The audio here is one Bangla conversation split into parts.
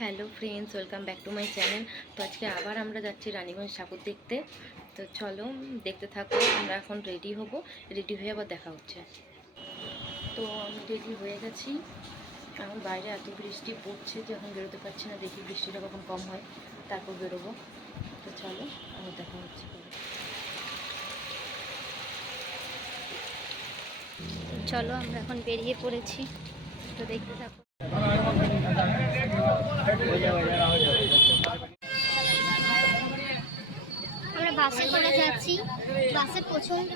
Hello friends, welcome back to my channel. তো আজকে আবার আমরা যাচ্ছি রানীগঞ্জ ঠাকুর দেখতে। তো চলো, দেখতে থাকো, আমরা এখন রেডি হব। রেডি হয়ে আবার দেখা হচ্ছে। তো আমি রেডি হয়ে গেছি। এখন বাইরে এত বৃষ্টি পড়ছে যে এখন বেরোতে পারছি না। দেখি বৃষ্টিটা কখন কম হয়, তারপর বেরোবো। তো চলো আমার দেখা হচ্ছে। চলো, আমরা এখন বেরিয়ে পড়েছি। তো দেখতে থাকো। আমরা বাসে করে যাচ্ছি। বাসে প্রচণ্ড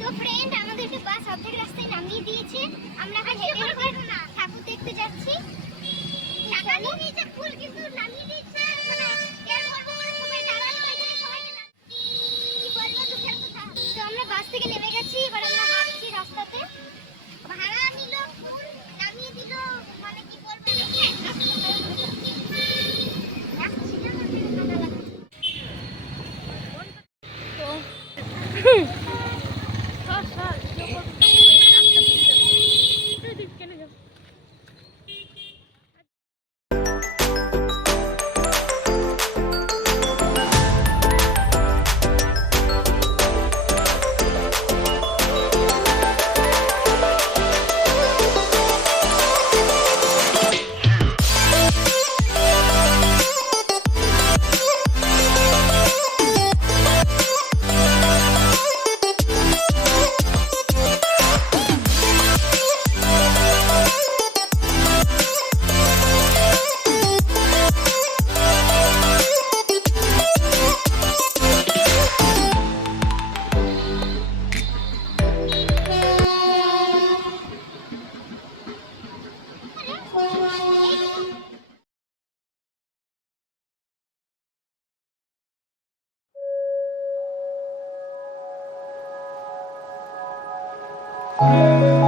তো ফ্রেন্ড আমাদেরকে বাস অর্ধেক রাস্তায় নামিয়ে দিয়েছে। আমরা এখন হেঁটে হেঁটে ঠাকুর দেখতে যাচ্ছি। নামিয়ে দিয়েছে ফুল কিন্তু তো তো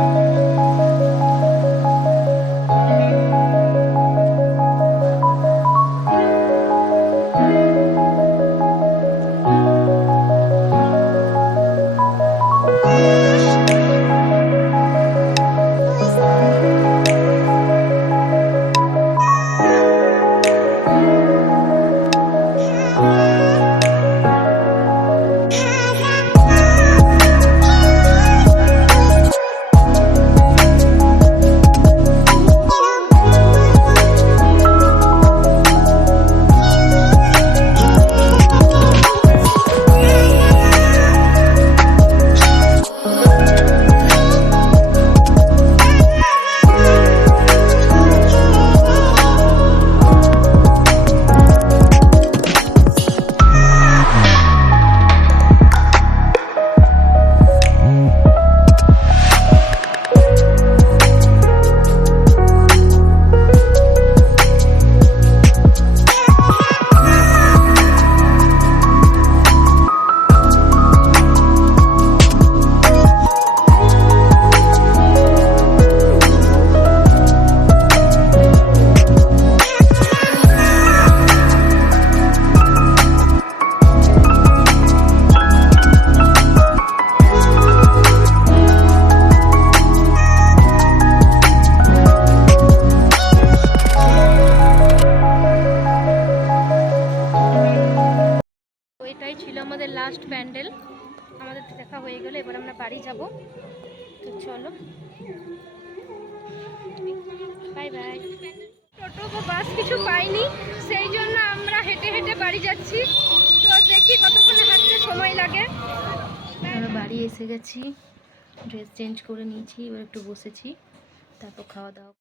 লাস্ট প্যান্ডেল আমাদের দেখা হয়ে গেল, এবার আমরা বাড়ি যাব। তো চলো। Bye bye. টোটো বা বাস কিছু পাইনি, সেই জন্য আমরা হেঁটে হেঁটে বাড়ি যাচ্ছি। তো দেখি কতক্ষণে হাঁটতে সময় লাগে। আমরা বাড়ি এসে গেছি, ড্রেস চেঞ্জ করে নিয়েছি, এবার একটু বসেছি, তারপর খাওয়া দাওয়া